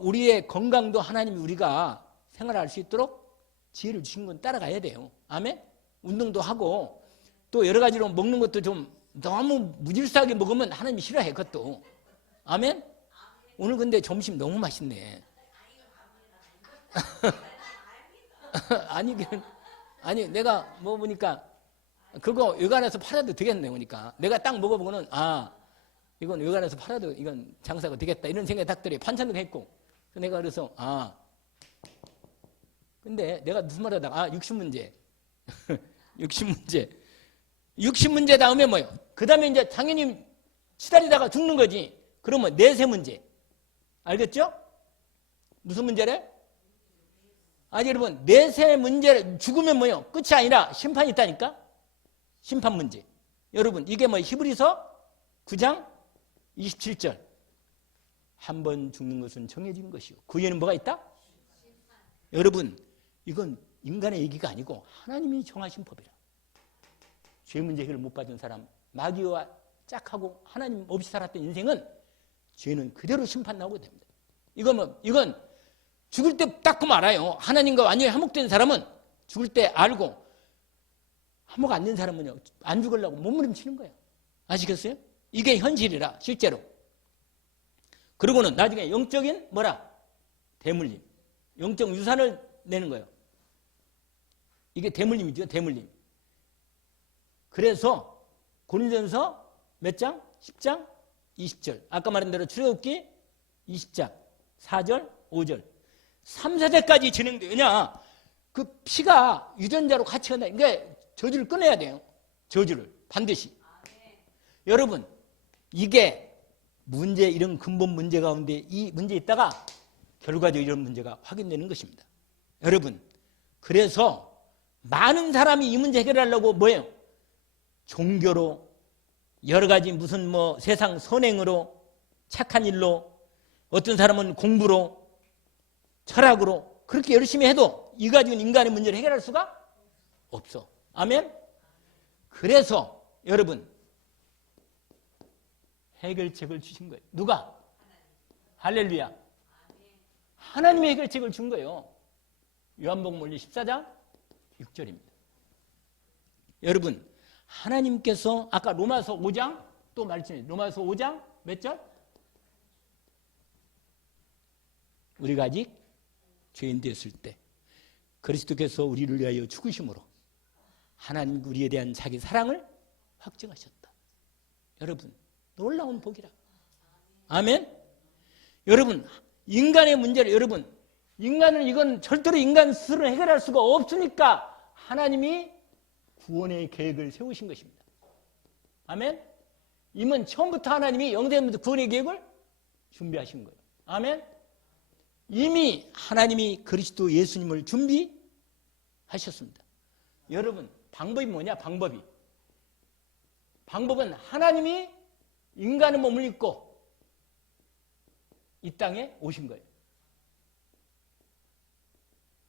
우리의 건강도 하나님이 우리가 생활할 수 있도록 지혜를 주신 건 따라가야 돼요. 아멘? 운동도 하고 또 여러 가지로 먹는 것도 좀 너무 무질서하게 먹으면 하나님이 싫어해 그것도. 아멘? 오늘 근데 점심 너무 맛있네. 아니 내가 먹어보니까 그거 외관에서 팔아도 되겠네. 보니까 내가 딱 먹어보고는 이건 외관에서 팔아도 이건 장사가 되겠다 이런 생각이 딱 들어요. 판단도 했고. 내가 그래서 근데 내가 무슨 말 하다가 육신 문제 육신 문제 다음에 뭐예요? 그 다음에 이제 당연히 시달리다가 죽는 거지. 그러면 내세 문제 알겠죠? 무슨 문제래? 여러분 내세 문제 죽으면 뭐예요? 끝이 아니라 심판이 있다니까. 심판 문제. 여러분 이게 히브리서 9장 27절. 한 번 죽는 것은 정해진 것이요 그 후에는 뭐가 있다? 여러분 이건 인간의 얘기가 아니고 하나님이 정하신 법이라. 죄 문제 해결을 못 받은 사람 마귀와 짝하고 하나님 없이 살았던 인생은 죄는 그대로 심판 나오게 됩니다. 이건 죽을 때 딱 보면 알아요. 하나님과 완전히 화목된 사람은 죽을 때 알고 화목 안 된 사람은요 안 죽으려고 몸부림치는 거예요. 아시겠어요? 이게 현실이라 실제로. 그리고는 나중에 영적인 대물림. 영적 유산을 내는 거예요. 이게 대물림이죠. 대물림. 그래서 고린도전서 몇 장? 10장 20절. 아까 말한 대로 출애굽기 20장 4절 5절 3, 4절까지 진행돼요. 왜냐? 그 피가 유전자로 같이 간다. 그러니까 저주를 끊어야 돼요. 저주를 반드시. 여러분 이게 문제 이런 근본 문제 가운데 이 문제 있다가 결과적으로 이런 문제가 확인되는 것입니다. 여러분 그래서 많은 사람이 이 문제 해결하려고 뭐예요? 종교로 여러 가지 무슨 세상 선행으로 착한 일로 어떤 사람은 공부로 철학으로 그렇게 열심히 해도 이 가지고는 인간의 문제를 해결할 수가 없어. 아멘? 그래서 여러분 해결책을 주신 거예요. 누가? 할렐루야. 하나님의 해결책을 준 거예요. 요한복음 14장 6절입니다. 여러분 하나님께서 아까 로마서 5장 또 말씀해. 로마서 5장 몇 절? 우리가 아직 죄인 되었을 때 그리스도께서 우리를 위하여 죽으심으로 하나님 우리에 대한 자기 사랑을 확증하셨다. 여러분, 놀라운 복이라. 아멘. 여러분, 인간의 문제를, 여러분, 인간은 이건 절대로 인간 스스로 해결할 수가 없으니까 하나님이 구원의 계획을 세우신 것입니다. 아멘. 이면 처음부터 하나님이 영대부터 구원의 계획을 준비하신 거예요. 아멘. 이미 하나님이 그리스도 예수님을 준비하셨습니다. 여러분, 방법이 뭐냐? 방법은 하나님이 인간의 몸을 입고 이 땅에 오신 거예요.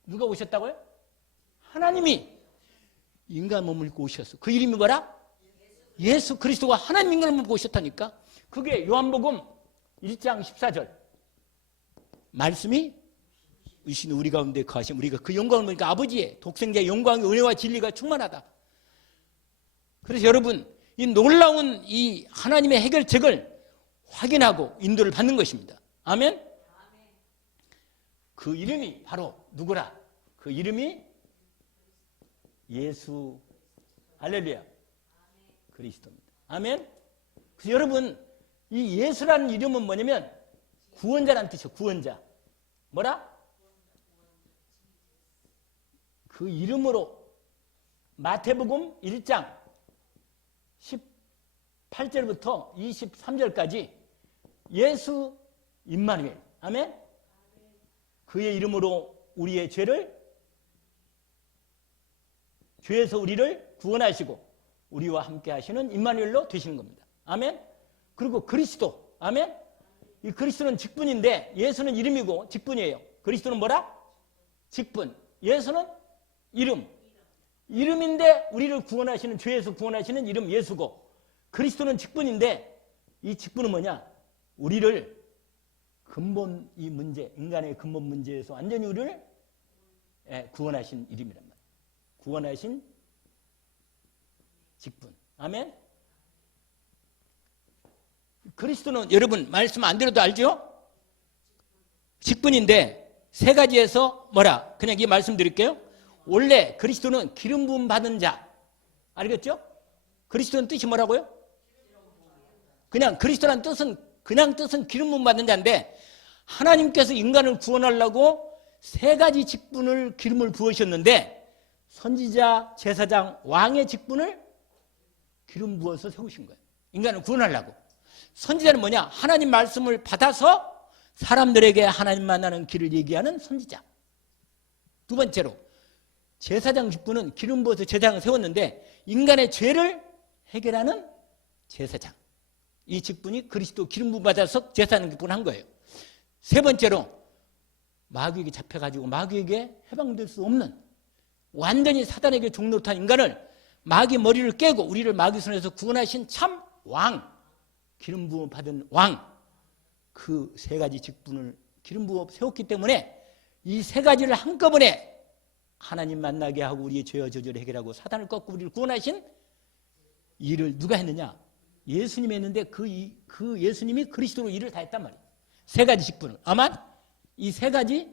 누가 오셨다고요? 하나님이 인간 몸을 입고 오셨어. 그 이름이 뭐라? 예수 그리스도가 하나님 인간을 몸을 입고 오셨다니까. 그게 요한복음 1장 14절 말씀이 이신 우리 가운데 거하심, 우리가 그 영광을 보니까 아버지의 독생자의 영광의 은혜와 진리가 충만하다. 그래서 여러분, 이 놀라운 이 하나님의 해결책을 확인하고 인도를 받는 것입니다. 아멘. 그 이름이 바로 누구라? 그 이름이 예수, 할렐루야, 그리스도입니다. 아멘. 그래서 여러분, 이 예수라는 이름은 뭐냐면 구원자라는 뜻이에요. 구원자. 뭐라? 그 이름으로 마태복음 1장 18절부터 23절까지 예수 임마누엘, 아멘. 그의 이름으로 우리의 죄에서 우리를 구원하시고 우리와 함께 하시는 임마누엘로 되시는 겁니다. 아멘. 그리고 그리스도, 아멘. 이 그리스도는 직분인데 예수는 이름이고 직분이에요. 그리스도는 뭐라? 직분. 예수는 이름인데 우리를 구원하시는, 죄에서 구원하시는 이름 예수고, 그리스도는 직분인데 이 직분은 뭐냐? 우리를 근본 이 문제, 인간의 근본 문제에서 완전히 우리를 구원하신 이름이란 말이에요. 구원하신 직분. 아멘. 그리스도는 여러분 말씀 안 들어도 알죠? 직분인데 세 가지에서 뭐라? 그냥 이 말씀드릴게요. 원래 그리스도는 기름 부음 받은 자. 알겠죠? 그리스도는 뜻이 뭐라고요? 그냥 그리스도란 뜻은 기름 부음 받은 자인데 하나님께서 인간을 구원하려고 세 가지 직분을 기름을 부으셨는데 선지자, 제사장, 왕의 직분을 기름 부어서 세우신 거예요. 인간을 구원하려고. 선지자는 뭐냐? 하나님 말씀을 받아서 사람들에게 하나님 만나는 길을 얘기하는 선지자. 두 번째로 제사장 직분은 기름 부어서 제사장을 세웠는데 인간의 죄를 해결하는 제사장. 이 직분이 그리스도 기름 부음 받아서 제사장 직분을 한 거예요. 세 번째로 마귀에게 잡혀가지고 마귀에게 해방될 수 없는 완전히 사단에게 종노릇한 인간을 마귀 머리를 깨고 우리를 마귀 손에서 구원하신 참 왕, 기름 부음 받은 왕, 그 세 가지 직분을 기름 부어 세웠기 때문에 이 세 가지를 한꺼번에 하나님 만나게 하고 우리의 죄와 저주를 해결하고 사단을 꺾고 우리를 구원하신 일을 누가 했느냐? 예수님이 했는데 그 예수님이 그리스도로 일을 다 했단 말이에요. 세 가지 직분을. 아마 이 세 가지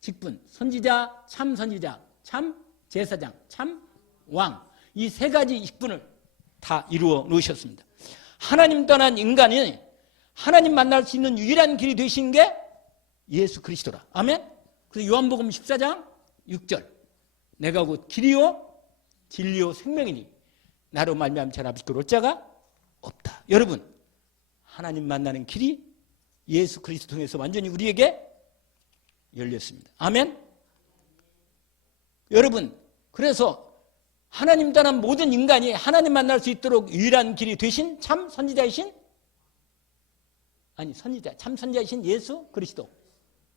직분, 선지자, 참 제사장, 참 왕, 이 세 가지 직분을 다 이루어 놓으셨습니다. 하나님 떠난 인간이 하나님 만날 수 있는 유일한 길이 되신 게 예수 그리스도라. 아멘. 그래서 요한복음 14장 6절 내가 곧 길이요 진리요 생명이니 나로 말미암지 않아 아버지께 올 자가 없다. 여러분, 하나님 만나는 길이 예수 그리스도 통해서 완전히 우리에게 열렸습니다. 아멘. 여러분, 그래서 하나님 떠난 모든 인간이 하나님 만날 수 있도록 유일한 길이 되신 참 선지자이신, 아니 참 선지자이신 예수 그리스도.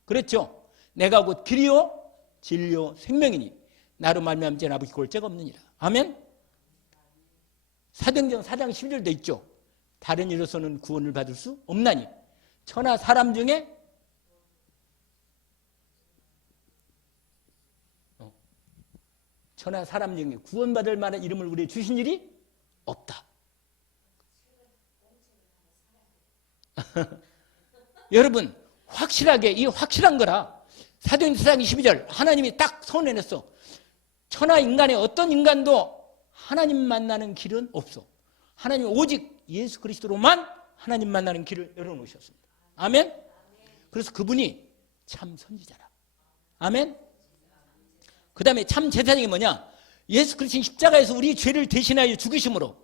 그렇죠. 내가 곧 길이요 진리요 생명이니 나로 말미암지 않아 아버지께 올 자가 없느니라. 아멘. 사도행전 4장 11절도 있죠. 다른 이로서는 구원을 받을 수 없나니 천하 사람 중에 천하 사람 중에 구원받을 만한 이름을 우리에 주신 일이 없다. 여러분, 확실하게 이 확실한 거라. 사도행전 4장 22절 하나님이 딱 선언해냈어. 천하 인간의 어떤 인간도 하나님 만나는 길은 없어. 하나님 오직 예수 그리스도로만 하나님 만나는 길을 열어놓으셨습니다. 아멘? 그래서 그분이 참 선지자라. 아멘? 그 다음에 참 제사장이 뭐냐? 예수 그리스도는 십자가에서 우리 죄를 대신하여 죽으심으로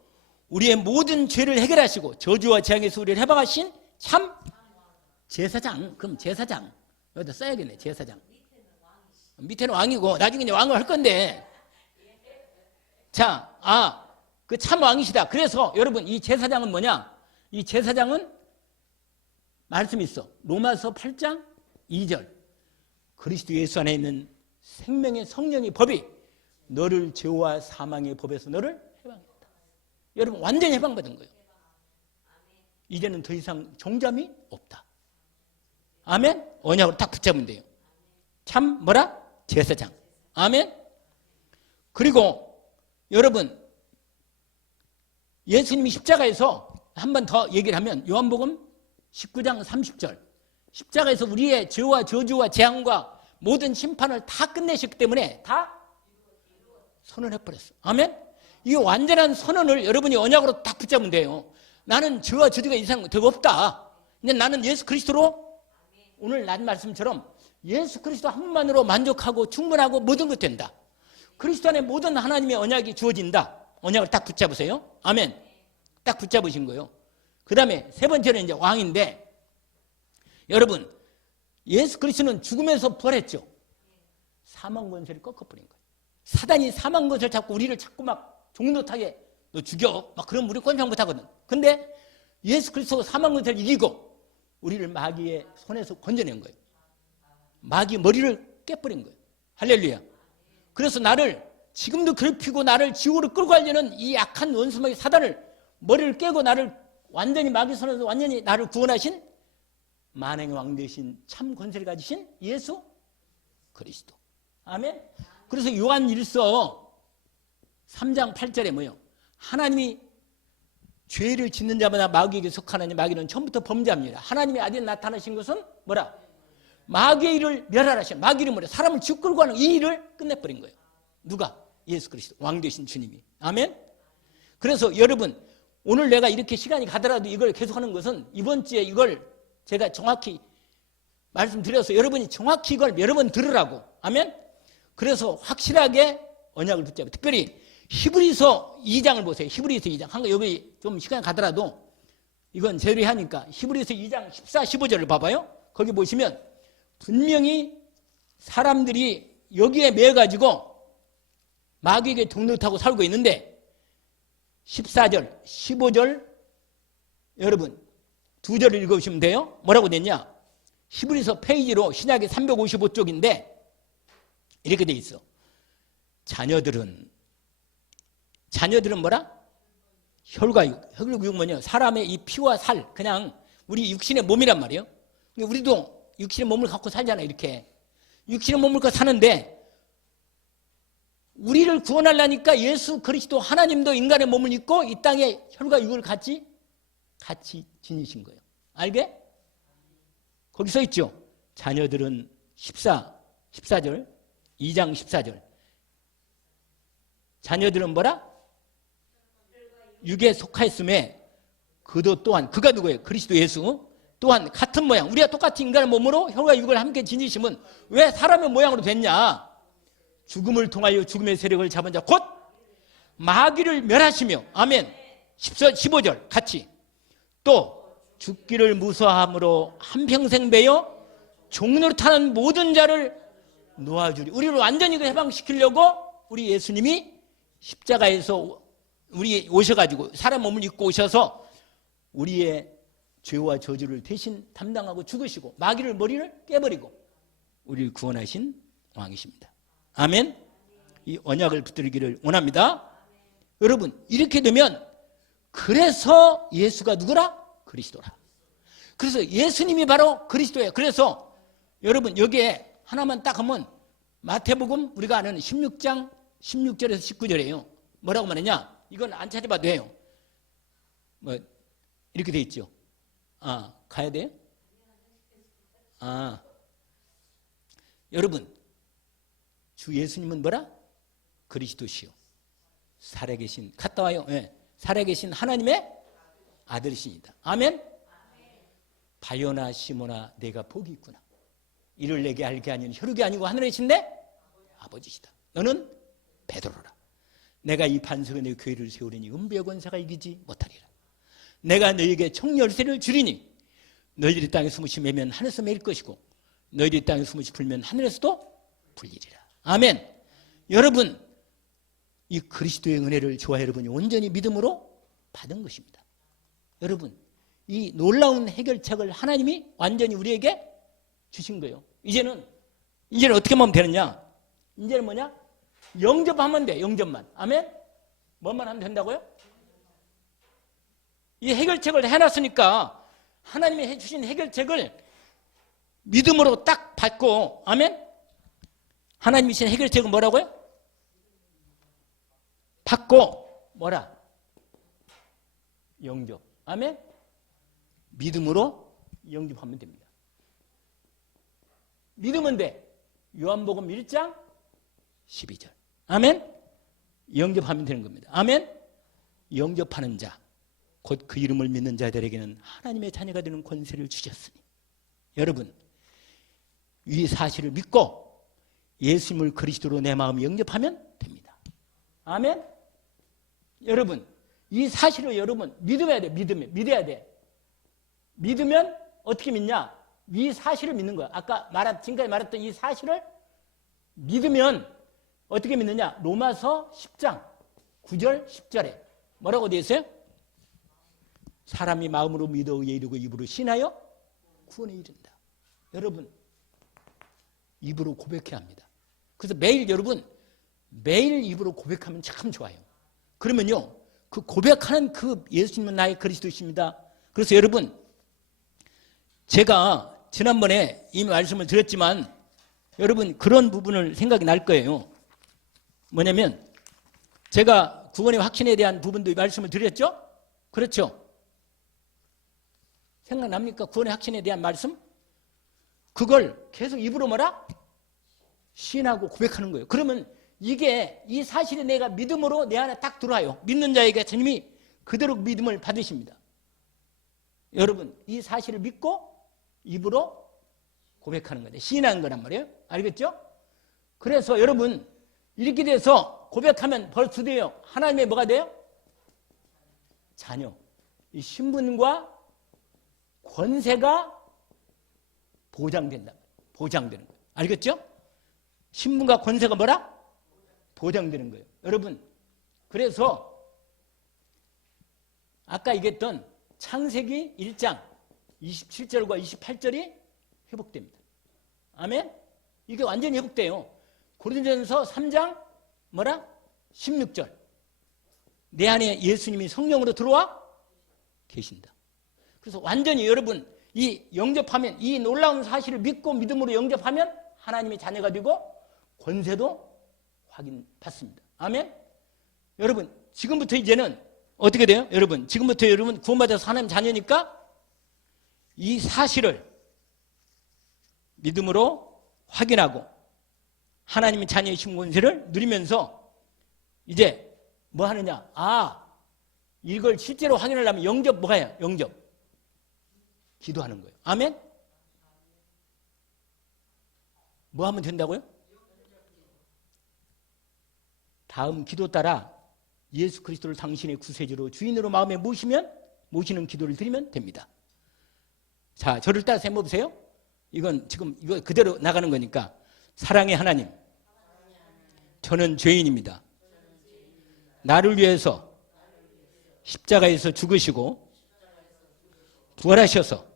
우리의 모든 죄를 해결하시고 저주와 재앙에서 우리를 해방하신 참 제사장. 그럼 제사장 여기다 써야겠네. 제사장. 밑에는 왕이고 나중에 이제 왕을 할 건데, 자, 그 참 왕이시다. 그래서 여러분 이 제사장은 뭐냐? 이 제사장은 말씀이 있어. 로마서 8장 2절. 그리스도 예수 안에 있는 생명의 성령의 법이 너를 죄와 사망의 법에서 너를 해방했다. 여러분 완전히 해방받은 거예요. 이제는 더 이상 종잡이 없다. 아멘? 언약으로 딱 붙잡으면 돼요. 참 뭐라? 제사장. 아멘? 그리고 여러분 예수님이 십자가에서 한 번 더 얘기를 하면 요한복음 19장 30절, 십자가에서 우리의 죄와 저주와 재앙과 모든 심판을 다 끝내셨기 때문에 다 선언해버렸어. 아멘? 이 완전한 선언을 여러분이 언약으로 딱 붙잡으면 돼요. 나는 죄와 저주가 이상 더 없다. 이제 나는 예수 그리스도로, 오늘 난 말씀처럼 예수 그리스도 한 분만으로 만족하고 충분하고 모든 것 된다. 그리스도 안에 모든 하나님의 언약이 주어진다. 언약을 딱 붙잡으세요. 아멘. 딱 붙잡으신 거예요. 그 다음에 세 번째는 이제 왕인데, 여러분 예수 그리스도는 죽음에서 부활했죠. 사망 권세를 꺾어버린 거예요. 사단이 사망 권세를 잡고 우리를 자꾸 막 종노타게 너 죽여 막 그러면 우리 권장 못하거든. 근데 예수 그리스도가 사망 권세를 이기고 우리를 마귀의 손에서 건져낸 거예요. 마귀 머리를 깨버린 거예요. 할렐루야. 그래서 나를 지금도 괴롭히고 나를 지옥으로 끌고 가려는 이 약한 원수마귀 사단을 머리를 깨고 나를 완전히 마귀 손에서 완전히 나를 구원하신 만행의 왕 되신 참 권세를 가지신 예수 그리스도. 아멘. 그래서 요한 1서 3장 8절에 뭐예요? 하나님이 죄를 짓는 자마다 마귀에게 속하느니 마귀는 처음부터 범죄합니다. 하나님의 아들이 나타나신 것은 뭐라? 마귀의 일을 멸하라신, 마귀를 뭐래? 사람을 지옥 끌고 가는 이 일을 끝내버린 거예요. 누가? 예수 그리스도 왕 되신 주님이. 아멘. 그래서 여러분 오늘 내가 이렇게 시간이 가더라도 이걸 계속하는 것은 이번 주에 이걸 제가 정확히 말씀드려서 여러분이 정확히 이걸 여러 번 들으라고. 아멘. 그래서 확실하게 언약을 붙잡고, 특별히 히브리서 2장을 보세요. 히브리서 2장. 한거 여기 좀 시간 가더라도 이건 제대로 하니까 히브리서 2장 14, 15절을 봐봐요. 거기 보시면 분명히 사람들이 여기에 매여가지고 마귀에게 동력하고 살고 있는데 14절, 15절 여러분 두 절을 읽으시면 돼요. 뭐라고 됐냐? 히브리서 페이지로 신약의 355쪽인데 이렇게 돼 있어. 자녀들은 뭐라? 혈과육. 혈과육 뭐냐? 사람의 이 피와 살, 그냥 우리 육신의 몸이란 말이에요. 우리도 육신의 몸을 갖고 살잖아. 이렇게 육신의 몸을 갖고 사는데 우리를 구원하려니까 예수 그리스도 하나님도 인간의 몸을 입고 이 땅에 혈과 육을 같이 지니신 거예요. 알게? 거기 써 있죠. 자녀들은 14절 2장 14절 자녀들은 뭐라? 육에 속하였음에 그도 또한, 그가 누구예요? 그리스도 예수 또한 같은 모양, 우리가 똑같은 인간의 몸으로 혈과 육을 함께 지니심은 왜 사람의 모양으로 됐냐? 죽음을 통하여 죽음의 세력을 잡은 자 곧 마귀를 멸하시며. 아멘. 15절 같이 또 죽기를 무서함으로 한평생 매여 종노릇하는 모든 자를 놓아주리. 우리를 완전히 해방시키려고 우리 예수님이 십자가에서 우리 오셔가지고 사람 몸을 입고 오셔서 우리의 죄와 저주를 대신 담당하고 죽으시고 마귀를 머리를 깨버리고 우리를 구원하신 왕이십니다. 아멘. 이 언약을 붙들기를 원합니다. 여러분 이렇게 되면 그래서 예수가 누구라? 그리스도라. 그래서 예수님이 바로 그리스도예요. 그래서 여러분 여기에 하나만 딱 하면 마태복음 우리가 아는 16장 16절에서 19절이에요. 뭐라고 말하냐? 이건 안 찾아봐도 돼요. 뭐 이렇게 돼 있죠. 가야 돼요? 여러분 주 예수님은 뭐라? 그리스도시요 살아계신, 갔다 와요. 예. 살아계신 하나님의 아들이십니다. 아멘? 바요나 시모나 내가 복이 있구나. 이를 내게 알게 하니는 혈육이 아니고 하늘에 계신 내 아버지시다. 너는 베드로라. 내가 이 반석에 내 교회를 세우리니 음부의 권세가 이기지 못하리라. 내가 너희에게 청열쇠를 주리니 너희들이 땅에 숨으시 매면 하늘에서 매일 것이고 너희들이 땅에 숨으시 불면 하늘에서도 불리리라. 아멘. 여러분, 이 그리스도의 은혜를 저와 여러분이 온전히 믿음으로 받은 것입니다. 여러분, 이 놀라운 해결책을 하나님이 완전히 우리에게 주신 거예요. 이제는 어떻게 하면 되느냐? 이제는 뭐냐? 영접하면 돼. 영접만. 아멘? 뭐만 하면 된다고요? 이 해결책을 해놨으니까 하나님이 해주신 해결책을 믿음으로 딱 받고, 아멘? 하나님이 주신 해결책은 뭐라고요? 받고 뭐라? 영접. 아멘? 믿음으로 영접하면 됩니다. 믿으면 돼. 요한복음 1장 12절. 아멘? 영접하면 되는 겁니다. 아멘? 영접하는 자, 곧 그 이름을 믿는 자들에게는 하나님의 자녀가 되는 권세를 주셨으니. 여러분, 이 사실을 믿고 예수님을 그리스도로 내 마음에 영접하면 됩니다. 아멘? 여러분, 이 사실을 여러분 믿어야 돼. 믿어야 돼. 믿으면 어떻게 믿냐? 이 사실을 믿는 거야. 아까 지금까지 말했던 이 사실을 믿으면 어떻게 믿느냐? 로마서 10장 9절 10절에 뭐라고 되어 있어요? 사람이 마음으로 믿어 의에 이르고 입으로 신하여 구원에 이른다. 여러분, 입으로 고백해야 합니다. 그래서 매일 여러분, 매일 입으로 고백하면 참 좋아요. 그러면요, 그 고백하는 그 예수님은 나의 그리스도이십니다. 그래서 여러분, 제가 지난번에 이 말씀을 드렸지만 여러분 그런 부분을 생각이 날 거예요. 뭐냐면 제가 구원의 확신에 대한 부분도 말씀을 드렸죠? 그렇죠? 생각납니까? 구원의 확신에 대한 말씀? 그걸 계속 입으로 뭐라? 시인하고 고백하는 거예요. 그러면 이게 이 사실이 내가 믿음으로 내 안에 딱 들어와요. 믿는 자에게 주님이 그대로 믿음을 받으십니다. 여러분, 이 사실을 믿고 입으로 고백하는 거예요. 시인하는 거란 말이에요. 알겠죠? 그래서 여러분, 이렇게 돼서 고백하면 벌써 돼요. 하나님의 뭐가 돼요? 자녀. 이 신분과 권세가 보장된다. 보장되는 거예요. 알겠죠? 신분과 권세가 뭐라? 보장되는 거예요. 여러분, 그래서 아까 얘기했던 창세기 1장 27절과 28절이 회복됩니다. 아멘? 이게 완전히 회복돼요. 고린도전서 3장 뭐라? 16절. 내 안에 예수님이 성령으로 들어와 계신다. 그래서 완전히 여러분 이 영접하면, 이 놀라운 사실을 믿고 믿음으로 영접하면 하나님의 자녀가 되고 권세도 확인받습니다. 아멘? 여러분, 지금부터 이제는 어떻게 돼요? 여러분, 지금부터 여러분 구원받아서 하나님 자녀니까 이 사실을 믿음으로 확인하고 하나님의 자녀이신 권세를 누리면서 이제 뭐 하느냐? 이걸 실제로 확인하려면 영접 뭐가 해요? 영접. 기도하는 거예요. 아멘? 뭐 하면 된다고요? 다음 기도 따라 예수 그리스도를 당신의 구세주로 주인으로 마음에 모시는 기도를 드리면 됩니다. 자, 저를 따라서 해보세요. 이건 지금 이거 그대로 나가는 거니까. 사랑의 하나님, 저는 죄인입니다. 나를 위해서 십자가에서 죽으시고 부활하셔서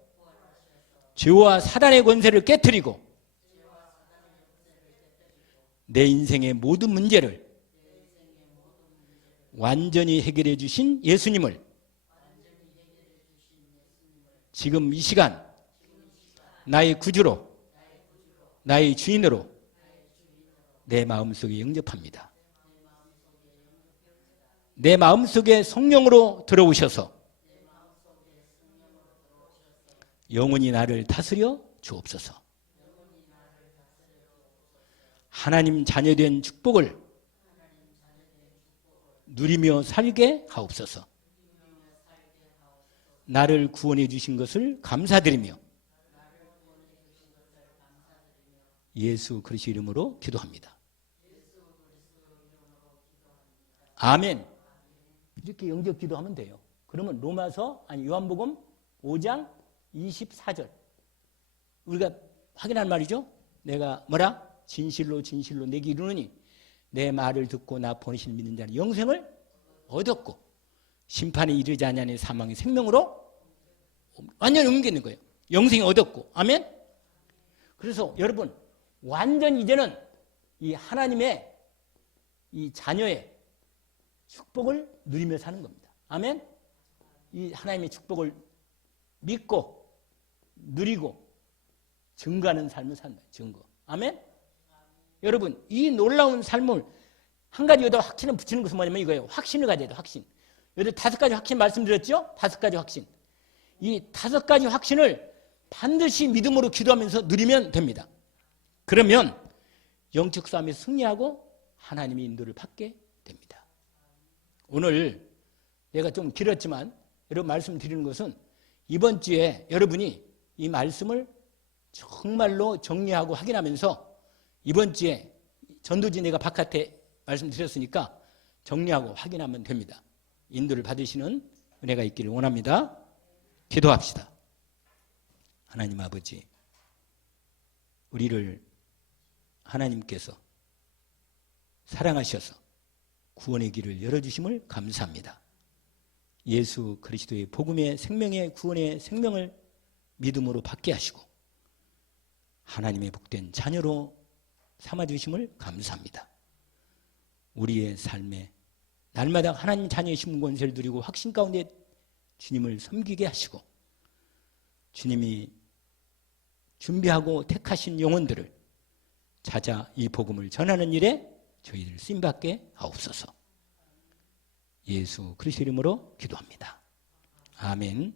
죄와 사단의 권세를 깨트리고 내 인생의 모든 문제를 완전히 해결해 주신 예수님을 지금 이 시간 나의 구주로, 나의 주인으로 내 마음속에 영접합니다. 내 마음속에 성령으로 들어오셔서 영원히 나를 다스려 주옵소서. 하나님 자녀된 축복을 누리며 살게 하옵소서. 나를 구원해 주신 것을 감사드리며 예수 그리스도 이름으로 기도합니다. 아멘. 이렇게 영접 기도하면 돼요. 그러면 로마서 요한복음 5장 24절 우리가 확인한 말이죠. 내가 뭐라? 진실로 진실로 내게 이르노니 내 말을 듣고 나 보내신 믿는 자는 영생을 얻었고 심판에 이르지 아니하니 사망의 생명으로 완전히 옮기는 거예요. 영생이 얻었고. 아멘. 그래서 여러분 완전 이제는 이 하나님의 이 자녀의 축복을 누리며 사는 겁니다. 아멘. 이 하나님의 축복을 믿고 누리고 증거하는 삶을 산다. 증거. 아멘. 여러분 이 놀라운 삶을 한 가지 여기다 확신을 붙이는 것은 뭐냐면 이거예요. 확신을 가져야 돼요. 확신. 여기 5가지 확신 말씀드렸죠? 5가지 확신. 이 5가지 확신을 반드시 믿음으로 기도하면서 누리면 됩니다. 그러면 영적 싸움에 승리하고 하나님의 인도를 받게 됩니다. 오늘 내가 좀 길었지만 여러분 말씀드리는 것은 이번 주에 여러분이 이 말씀을 정말로 정리하고 확인하면서 이번 주에 전도지 내가 바깥에 말씀드렸으니까 정리하고 확인하면 됩니다. 인도를 받으시는 은혜가 있기를 원합니다. 기도합시다. 하나님 아버지, 우리를 하나님께서 사랑하셔서 구원의 길을 열어주심을 감사합니다. 예수 그리스도의 복음의 생명의 구원의 생명을 믿음으로 받게 하시고 하나님의 복된 자녀로 삼아주심을 감사합니다. 우리의 삶에 날마다 하나님 자녀의 신분권세를 누리고 확신 가운데 주님을 섬기게 하시고 주님이 준비하고 택하신 영혼들을 찾아 이 복음을 전하는 일에 저희를 쓰임받게 하옵소서. 예수 그리스도 이름으로 기도합니다. 아멘.